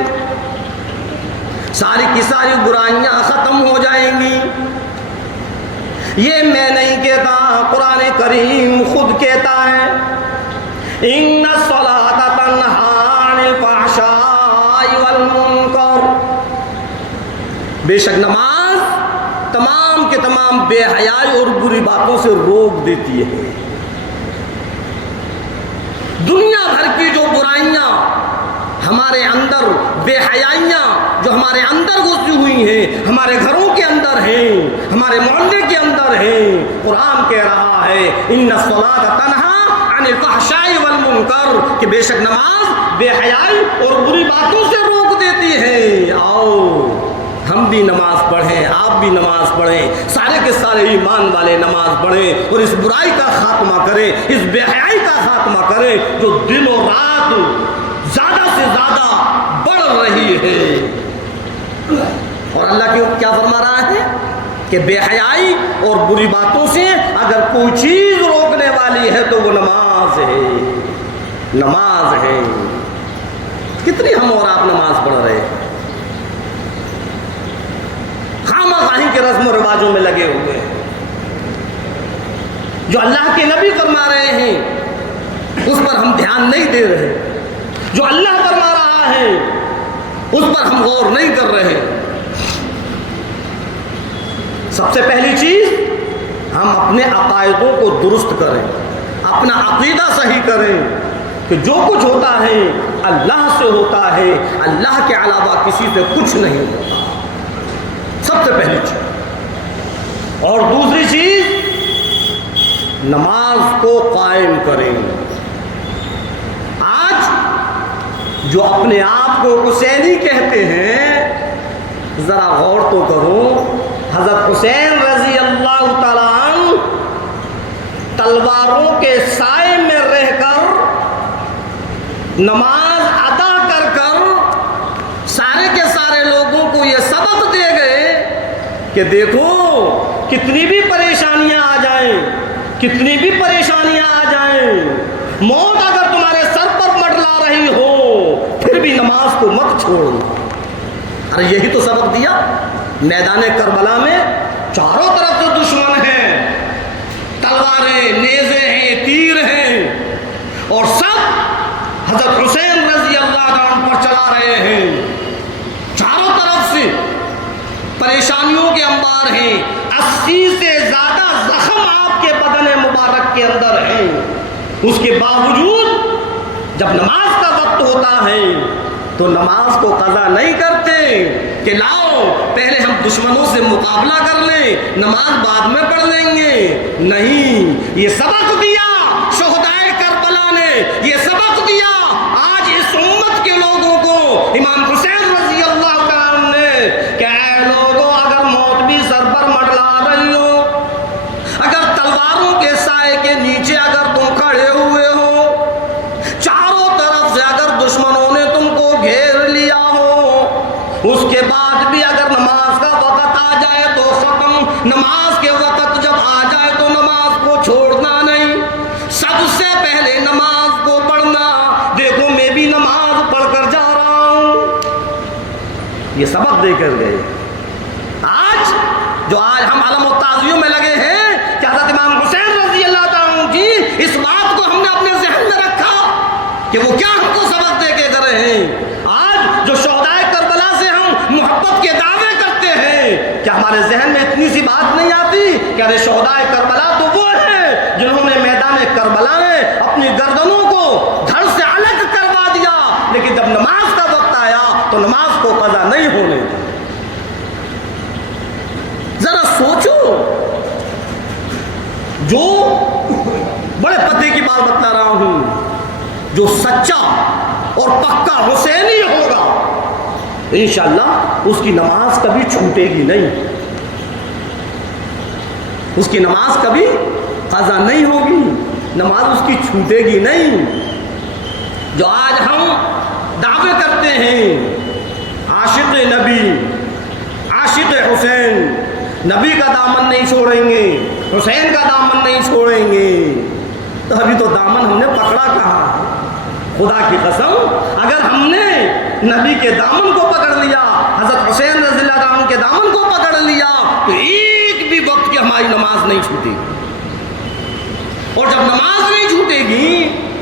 ساری کی ساری برائیاں ختم ہو جائیں گی۔ یہ میں نہیں کہتا، قرآن کریم خود کہتا ہے، ان الصلاۃ تنہی عن الفحشاء والمنکر، بے شک نماز تمام کے تمام بے حیائی اور بری باتوں سے روک دیتی ہے۔ دنیا بھر کی جو برائیاں ہمارے اندر، بے حیائیاں جو ہمارے اندر گھسی ہوئی ہیں، ہمارے گھروں کے اندر ہیں، ہمارے محلے کے اندر ہیں، قرآن کہہ رہا ہے ان الصلاۃ تنہی عن الفحشاء والمنکر، کہ بے شک نماز بے حیائی اور بری باتوں سے روک دیتی ہے۔ آؤ ہم بھی نماز پڑھیں، آپ بھی نماز پڑھیں، سارے کے سارے ایمان والے نماز پڑھیں اور اس برائی کا خاتمہ کریں، اس بے حیائی کا خاتمہ کریں جو دن و رات زیادہ سے زیادہ بڑھ رہی ہے۔ اور اللہ کیا فرما رہا ہے کہ بے حیائی اور بری باتوں سے اگر کوئی چیز روکنے والی ہے تو وہ نماز ہے، نماز ہے۔ کتنی ہم اور آپ نماز پڑھ رہے ہیں، خواہی کے رسم و رواجوں میں لگے ہوئے ہیں۔ جو اللہ کے نبی فرما رہے ہیں اس پر ہم دھیان نہیں دے رہے، جو اللہ فرما رہا ہے اس پر ہم غور نہیں کر رہے۔ سب سے پہلی چیز ہم اپنے عقائدوں کو درست کریں، اپنا عقیدہ صحیح کریں کہ جو کچھ ہوتا ہے اللہ سے ہوتا ہے، اللہ کے علاوہ کسی سے کچھ نہیں ہوتا، سب سے پہلی چیز۔ اور دوسری چیز نماز کو قائم کریں۔ آج جو اپنے آپ کو حسینی کہتے ہیں، ذرا غور تو کرو، حضرت حسین رضی اللہ تعالیٰ عنہ تلواروں کے سائے میں رہ کر نماز ادا کر کر سارے کے سارے لوگوں کو یہ سبق دے گئے کہ دیکھو کتنی بھی پریشانیاں آ جائیں، کتنی بھی پریشانیاں آ جائیں، موت اگر تمہارے سر پر منڈلا رہی ہو پھر بھی نماز کو مت چھوڑنا۔ ارے یہی تو سبق دیا۔ میدان کربلا میں چاروں طرف سے دشمن ہیں، تلواریں، نیزے ہیں، تیر ہیں، اور سب حضرت حسین رضی اللہ عنہ پر چلا رہے ہیں۔ چاروں طرف سے پریشانیوں کے انبار ہیں، 80 سے زیادہ زخم آپ کے بدن مبارک کے اندر ہیں۔ اس کے باوجود جب نماز کا وقت ہوتا ہے تو نماز کو قضا نہیں کرتے کہ لاؤ پہلے ہم دشمنوں سے مقابلہ کر لیں، نماز بعد میں پڑھ لیں گے۔ نہیں، یہ سبق دیا شہدائے کربلا نے، یہ سبق دیا آج اس امت کے لوگوں کو امام حسین رضی اللہ تعالیٰ نے کہ اے لوگوں، اگر موت بھی سر پر منڈلا رہی ہو، اگر تلواروں کے سائے کے نیچے اگر تم کھڑے ہوئے ہو، چاروں طرف سے اگر دشمنوں نے تم کو گھیر لیا ہو، اس کے بعد بھی اگر نماز کا وقت آ جائے تو ختم، نماز کے وقت جب آ جائے تو نماز کو چھوڑنا نہیں، سب سے پہلے نماز کو پڑھنا۔ دیکھو میں بھی نماز پڑھ کر جا رہا ہوں، یہ سبق دے کر گئے۔ آج ہم علم و تعزیوں میں لگے ہیں کہ حضرت امام حسین رضی اللہ تعالیٰ کی اس بات کو ہم نے اپنے ذہن میں رکھا کہ وہ کیا ہم کو سبق دے کے گئے ہیں۔ آج جو شہدائے کربلا سے ہم محبت کے دعوے کرتے ہیں، کیا ہمارے ذہن میں اتنی سی بات نہیں آتی کہ ارے شہدائے کربلا تو وہ ہیں جنہوں نے میدان کربلا میں اپنی گردنوں کو دھڑ سے الگ کروا دیا، لیکن جب نماز کا وقت آیا تو نماز کو قضا نہیں ہونے دی۔ ذرا سوچو، جو بڑے پتے کی بات بتلا رہا ہوں، جو سچا اور پکا حسینی ہوگا انشاءاللہ اس کی نماز کبھی چھوٹے گی نہیں، اس کی نماز کبھی قضا نہیں ہوگی، نماز اس کی چھوٹے گی نہیں۔ جو آج ہم دعوے کرتے ہیں عاشق نبی، عاشق حسین، نبی کا دامن نہیں چھوڑیں گے، حسین کا دامن نہیں چھوڑیں گے، تو ابھی تو دامن ہم نے پکڑا کہاں؟ خدا کی قسم، اگر ہم نے نبی کے دامن کو پکڑ لیا، حضرت حسین رضی اللہ عنہ کے دامن کو پکڑ لیا، تو ایک بھی وقت کی ہماری نماز نہیں چھوٹے گی، اور جب نماز نہیں چھوٹے گی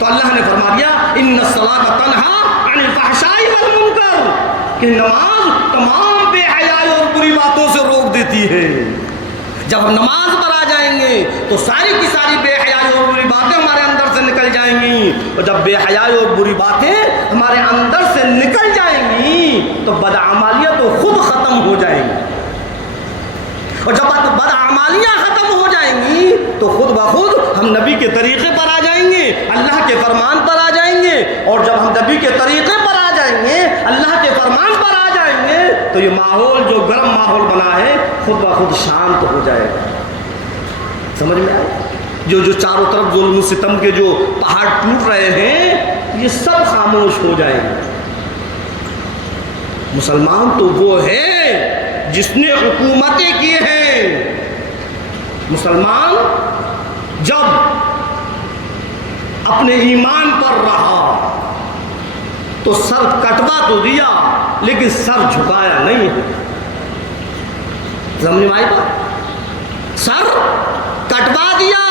تو اللہ نے فرما دیا ان الصلاۃ تنہا عن الفحشاء والمنکر، کہ نماز تمام بے حیائی اور بری باتوں سے روک دیتی ہے۔ جب ہم نماز پر آ جائیں گے تو ساری کی ساری بے حیائی اور بری باتیں ہمارے اندر سے نکل جائیں گی، اور جب بے حیائی اور بری باتیں ہمارے اندر سے نکل جائیں گی تو بدعمالیاں تو خود ختم ہو جائیں گی، اور جب بدعمالیاں ختم ہو جائیں گی تو خود بخود ہم نبی کے طریقے پر آ جائیں گے، اللہ کے فرمان پر آ جائیں گے، اور جب ہم نبی کے طریقے پر آ جائیں گے، اللہ کے فرمان پر آ جائیں گے، تو یہ ماحول جو گرم ماحول بنا ہے خود بخود شانت ہو جائے گا۔ سمجھ میں آئے؟ جو چاروں طرف ظلم و ستم کے جو پہاڑ ٹوٹ رہے ہیں یہ سب خاموش ہو جائیں گے۔ مسلمان تو وہ ہے جس نے حکومتیں کی ہیں۔ مسلمان جب اپنے ایمان پر رہا تو سر کٹوا تو دیا لیکن سر جھکایا نہیں ہے۔ سمجھ میں آئی بات؟ سر کٹوا دیا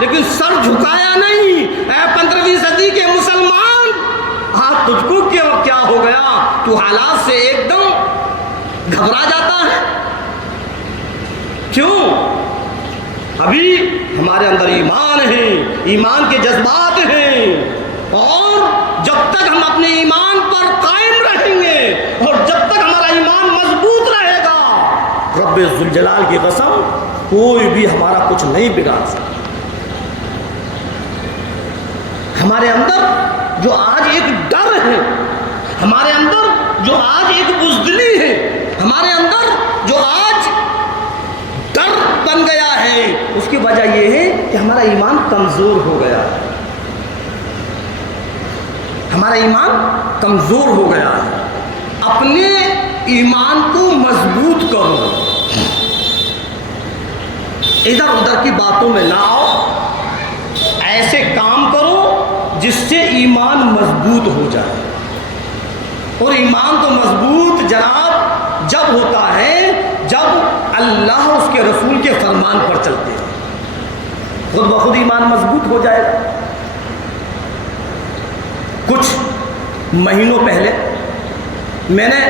لیکن سر جھکایا نہیں۔ اے 15ویں صدی کے مسلمان، آج تجھ کو کیا ہو گیا؟ تو حالات سے ایک دم گھبرا جاتا ہے؟ کیوں؟ ابھی ہمارے اندر ایمان ہے، ایمان کے جذبات ہیں، اور جب تک ہم اپنے ایمان پر قائم رہیں گے اور جب تک ہمارا ایمان مضبوط رہے گا، رب ذوالجلال کی قسم کوئی بھی ہمارا کچھ نہیں بگاڑ سکتا۔ ہمارے اندر جو آج ایک ڈر ہے، ہمارے اندر جو آج ایک بزدلی ہے، ہمارے اندر جو آج ڈر بن گیا ہے، اس کی وجہ یہ ہے کہ ہمارا ایمان کمزور ہو گیا ہے۔ ہمارا ایمان کمزور ہو گیا ہے۔ اپنے ایمان کو مضبوط کرو، ادھر ادھر کی باتوں میں نہ آؤ، ایسے کام کرو جس سے ایمان مضبوط ہو جائے۔ اور ایمان تو مضبوط جناب جب ہوتا ہے جب اللہ اس کے رسول کے فرمان پر چلتے ہیں، خود بخود ایمان مضبوط ہو جائے گا۔ کچھ مہینوں پہلے میں نے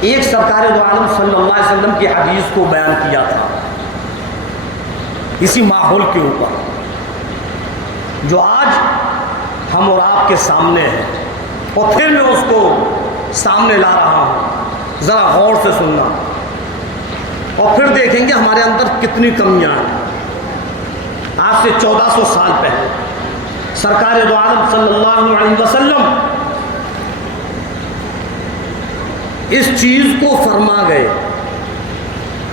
ایک سرکار دو عالم صلی اللہ علیہ وسلم کی حدیث کو بیان کیا تھا اسی ماحول کے اوپر، جو آج ہم اور آپ کے سامنے ہے، اور پھر میں اس کو سامنے لا رہا ہوں۔ ذرا غور سے سننا اور پھر دیکھیں گے ہمارے اندر کتنی کمیاں ہیں۔ آج سے 1400 سال پہلے سرکار دو عالم صلی اللہ علیہ وسلم اس چیز کو فرما گئے،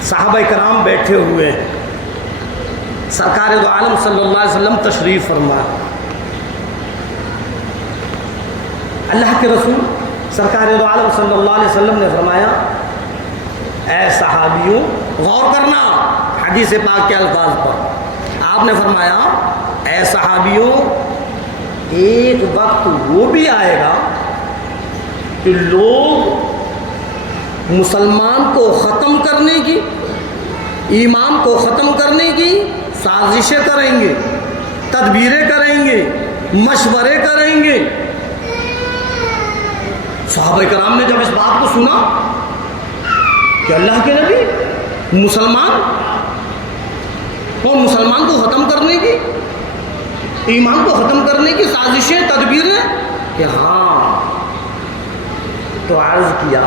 صحابہ کرام بیٹھے ہوئے ہیں، سرکار دو عالم صلی اللہ علیہ وسلم تشریف فرما، اللہ کے رسول سرکار دو عالم صلی اللہ علیہ وسلم نے فرمایا، اے صحابیوں، غور کرنا حدیث پاک کے الفاظ پر، آپ نے فرمایا اے صحابیوں، ایک وقت وہ بھی آئے گا کہ لوگ مسلمان کو ختم کرنے کی، ایمان کو ختم کرنے کی سازشیں کریں گے، تدبیریں کریں گے، مشورے کریں گے۔ صحابہ کرام نے جب اس بات کو سنا کہ اللہ کے نبی مسلمان اور مسلمان کو ختم کرنے کی، ایمان کو ختم کرنے کی سازشیں، تدبیریں، کہ ہاں، تو عرض کیا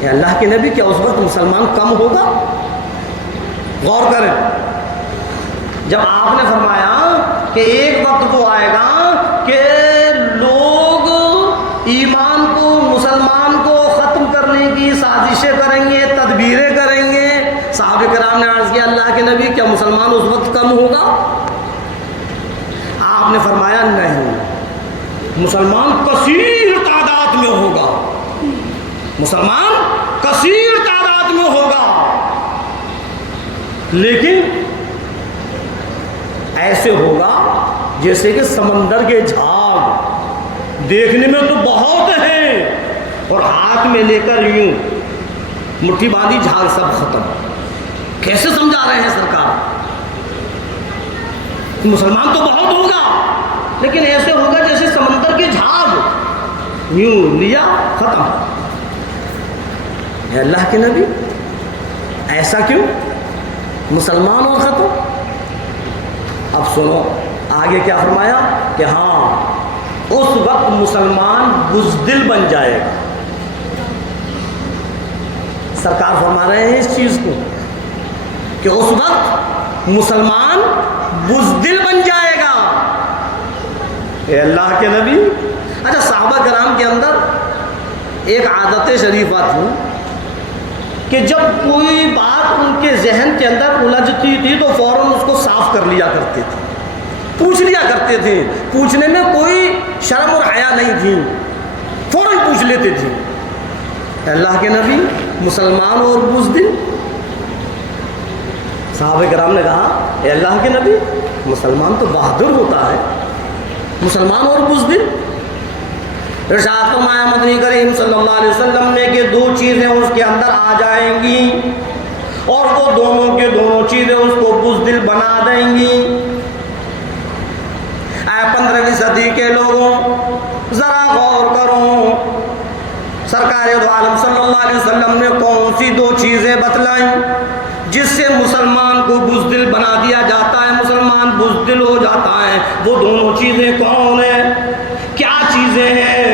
کہ اللہ کے نبی کیا اس وقت مسلمان کم ہوگا؟ غور کریں، جب آپ نے فرمایا کہ ایک وقت وہ آئے گا کہ لوگ ایمان کو، مسلمان کو ختم کرنے کی سازشیں کریں گے، تدبیریں کریں گے، صحابہ کرام نے عرض کیا اللہ کے نبی کیا مسلمان اس وقت کم ہوگا؟ آپ نے فرمایا نہیں، مسلمان کثیر تعداد میں ہوگا، مسلمان کثیر تعداد میں ہوگا، لیکن ایسے ہوگا جیسے کہ سمندر کے جھاگ، دیکھنے میں تو بہت ہیں اور ہاتھ میں لے کر یوں مٹھی باندھی جھاگ سب ختم۔ کیسے سمجھا رہے ہیں سرکار؟ مسلمان تو بہت ہوگا لیکن ایسے ہوگا جیسے سمندر کے جھاگ، یوں لیا ختم۔ اے اللہ کے نبی ایسا کیوں؟ مسلمان اور ختم۔ اب سنو آگے کیا فرمایا کہ ہاں اس وقت مسلمان بزدل بن جائے گا۔ سرکار فرما رہے ہیں اس چیز کو کہ اس وقت مسلمان بزدل بن جائے گا۔ اے اللہ کے نبی، اچھا صحابہ کرام کے اندر ایک عادت شریفہ تھی کہ جب کوئی بات ان کے ذہن کے اندر الجھتی تھی تو فوراً اس کو صاف کر لیا کرتے تھے، پوچھ لیا کرتے تھے، پوچھنے میں کوئی شرم اور حیا نہیں تھی، فوراً پوچھ لیتے تھے۔ اللہ کے نبی مسلمان اور بزدل؟ صحابہ کرام نے کہا اے اللہ کے نبی مسلمان تو بہادر ہوتا ہے، مسلمان اور بزدل؟ ارشاد فرمایا مدنی کریم صلی اللہ علیہ وسلم نے کہ دو چیزیں اس کے اندر آ جائیں گی اور وہ دونوں کے دونوں چیزیں اس کو بزدل بنا دیں گی۔ اے 15ویں صدی کے لوگوں ذرا غور کرو، سرکار دو عالم صلی اللہ علیہ وسلم نے کون سی دو چیزیں بتلائیں جس سے مسلمان کو بزدل بنا دیا جاتا ہے، مسلمان بزدل ہو جاتا ہے؟ وہ دونوں چیزیں کون ہیں؟ کیا چیزیں ہیں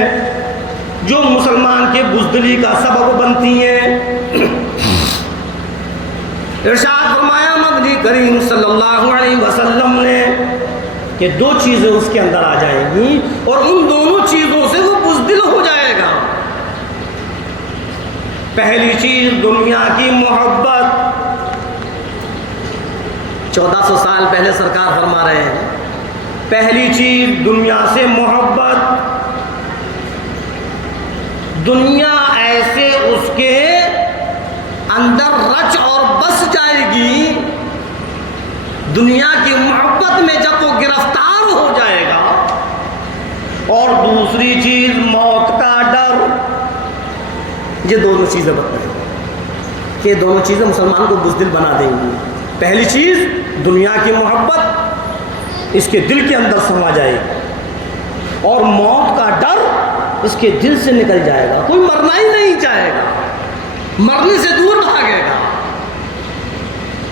جو مسلمان کے بزدلی کا سبب بنتی ہیں؟ ارشاد فرمایا مدنی کریم صلی اللہ علیہ وسلم نے کہ دو چیزیں اس کے اندر آ جائیں گی اور ان دونوں چیزوں سے وہ بزدل ہو جائے گا۔ پہلی چیز دنیا کی محبت۔ 1400 سال پہلے سرکار فرما رہے ہیں پہلی چیز دنیا سے محبت۔ دنیا ایسے اس کے اندر رچ اور بس جائے گی، دنیا کی محبت میں جب وہ گرفتار ہو جائے گا۔ اور دوسری چیز موت کا ڈر۔ یہ دونوں چیزیں بتائیں کہ دونوں چیزیں مسلمان کو بزدل بنا دیں گی۔ پہلی چیز دنیا کی محبت اس کے دل کے اندر سما جائے گی اور موت کا ڈر اس کے دل سے نکل جائے گا، کوئی مرنا ہی نہیں چاہے گا، مرنے سے دور بھاگے گا۔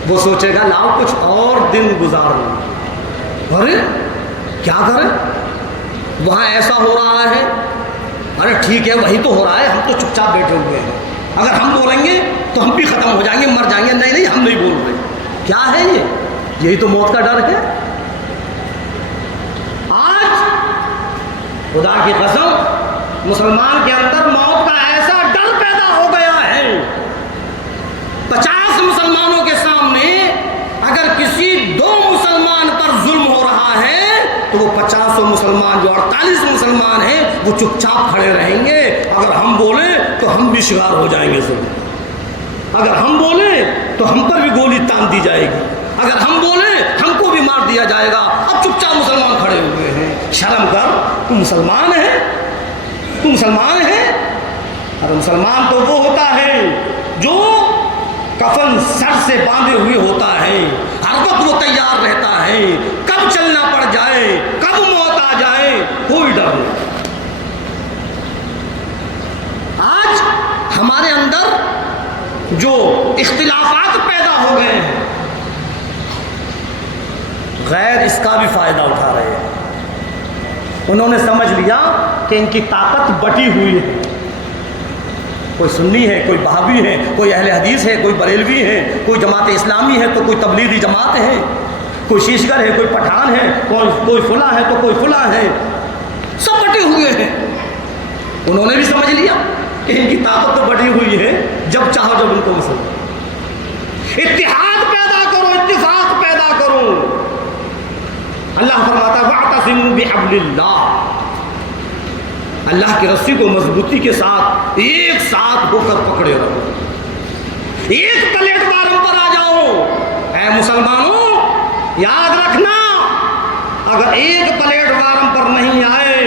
وہ سوچے گا لاؤ کچھ اور دن گزار لوں، ارے کیا کریں وہاں ایسا ہو رہا ہے، ارے ٹھیک ہے وہی تو ہو رہا ہے، ہم تو چپ چاپ بیٹھے ہوئے ہیں، اگر ہم بولیں گے تو ہم بھی ختم ہو جائیں گے، مر جائیں گے، نہیں نہیں ہم نہیں بول رہے۔ کیا ہے یہ؟ یہی تو موت کا ڈر ہے۔ آج خدا کی قسم مسلمان کے اندر موت کا ایسا ڈر پیدا ہو گیا ہے، 50 مسلمانوں کے سامنے اگر کسی دو مسلمان پر ظلم ہو رہا ہے تو وہ 50 مسلمان جو 48 مسلمان ہیں وہ چپ چاپ کھڑے رہیں گے۔ اگر ہم بولیں تو ہم بھی شکار ہو جائیں گے ظلم، اگر ہم بولیں تو ہم پر بھی گولی تان دی جائے گی، اگر ہم بولیں ہم کو بھی مار دیا جائے گا۔ اب چپ چاپ مسلمان کھڑے ہوئے ہیں، شرم کر، تو مسلمان ہے، تو مسلمان ہے۔ اور مسلمان تو وہ ہوتا ہے جو کفن سر سے باندھے ہوئے ہوتا ہے، ہر وقت وہ تیار رہتا ہے، کب چلنا پڑ جائے، کب موت آ جائے، کوئی ڈر نہیں۔ آج ہمارے اندر جو اختلافات پیدا ہو گئے ہیں، غیر اس کا بھی فائدہ اٹھا رہے ہیں۔ انہوں نے سمجھ لیا کہ ان کی طاقت بٹی ہوئی ہے، کوئی سنی ہے، کوئی بہاوی ہے، کوئی اہل حدیث ہے، کوئی بریلوی ہے، کوئی جماعت اسلامی ہے تو کوئی تبلیغی جماعت ہے، کوئی شیشگر ہے، کوئی پٹھان ہے، کوئی فلاں ہے تو کوئی فلاں ہے، سب بٹے ہوئے ہیں۔ انہوں نے بھی سمجھ لیا کہ ان کی طاقت تو بٹی ہوئی ہے، جب چاہو جب ان کو مسلمان اتحاد پیدا کرو، اتفاق پیدا کرو۔ اللہ فرماتا ہے وَاعْتَصِمُوا بِحَبْلِ اللَّهِ، اللہ کی رسی کو مضبوطی کے ساتھ ایک ساتھ ہو کر پکڑے رہو، ایک پلیٹ فارم پر آ جاؤ۔ اے مسلمانوں یاد رکھنا، اگر ایک پلیٹ فارم پر نہیں آئے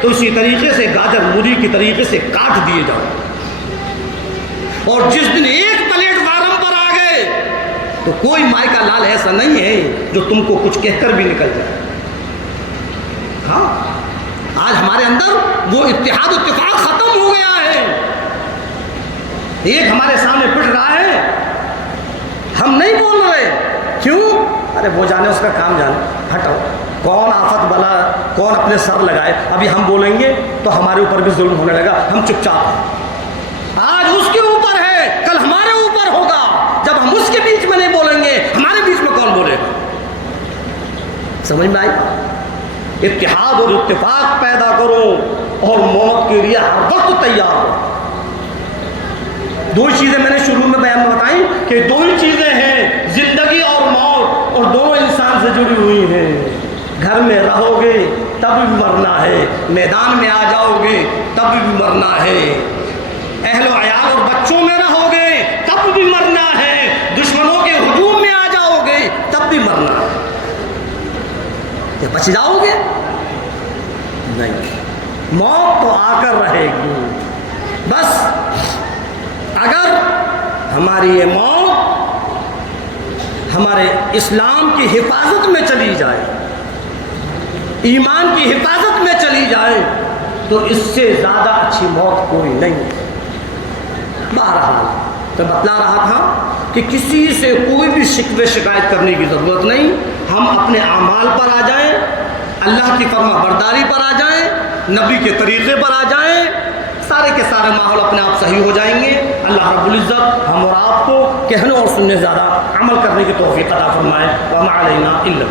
تو اسی طریقے سے گاجر مولی کی طریقے سے کاٹ دیے جاؤ، اور جس دن ایک پلیٹ فارم پر آ گئے تو کوئی مائی کا لال ایسا نہیں ہے جو تم کو کچھ کہہ کر بھی نکل جائے. ہاں آج ہمارے اندر وہ اتحاد اتفاق ختم ہو گیا ہے. ایک ہمارے سامنے پٹ رہا ہے, ہم نہیں بول رہے. کیوں؟ ارے وہ جانے, اس کا کام جانے, ہٹو. کون آفت بلا کون اپنے سر لگائے. ابھی ہم بولیں گے تو ہمارے اوپر بھی ظلم ہونے لگا, ہم چپ چاپ ہیں. آج اس کے اوپر ہے, کل ہمارے اوپر ہوگا. جب ہم اس کے بیچ میں نہیں بولیں گے, ہمارے بیچ میں کون بولے گا؟ سمجھ میں آئی؟ اتحاد اور اتفاق پیدا کرو اور موت کے لیے ہر وقت تیار ہو. دو ہی چیزیں میں نے شروع میں بیان میں بتائیں کہ دو ہی چیزیں ہیں, زندگی اور موت, اور دونوں انسان سے جڑی ہوئی ہیں. گھر میں رہو گے تب بھی مرنا ہے, میدان میں آ جاؤ گے تب بھی مرنا ہے, اہل و عیال اور بچوں میں رہو گے تب بھی مرنا ہے, دشمنوں کے ہجوم میں آ جاؤ گے تب بھی مرنا ہے. کہ بچ جاؤ گے؟ نہیں, موت تو آ کر رہے گی. بس اگر ہماری یہ موت ہمارے اسلام کی حفاظت میں چلی جائے, ایمان کی حفاظت میں چلی جائے, تو اس سے زیادہ اچھی موت کوئی نہیں. بہرحال میں بتلا رہا تھا کہ کسی سے کوئی بھی شکوے شکایت کرنے کی ضرورت نہیں. ہم اپنے اعمال پر آ جائیں, اللہ کی فرما برداری پر آ جائیں, نبی کے طریقے پر آ جائیں, سارے کے سارے ماحول اپنے آپ صحیح ہو جائیں گے. اللہ رب العزت ہم اور آپ کو کہنے اور سننے زیادہ عمل کرنے کی توفیق عطا فرمائے. وما علینا الا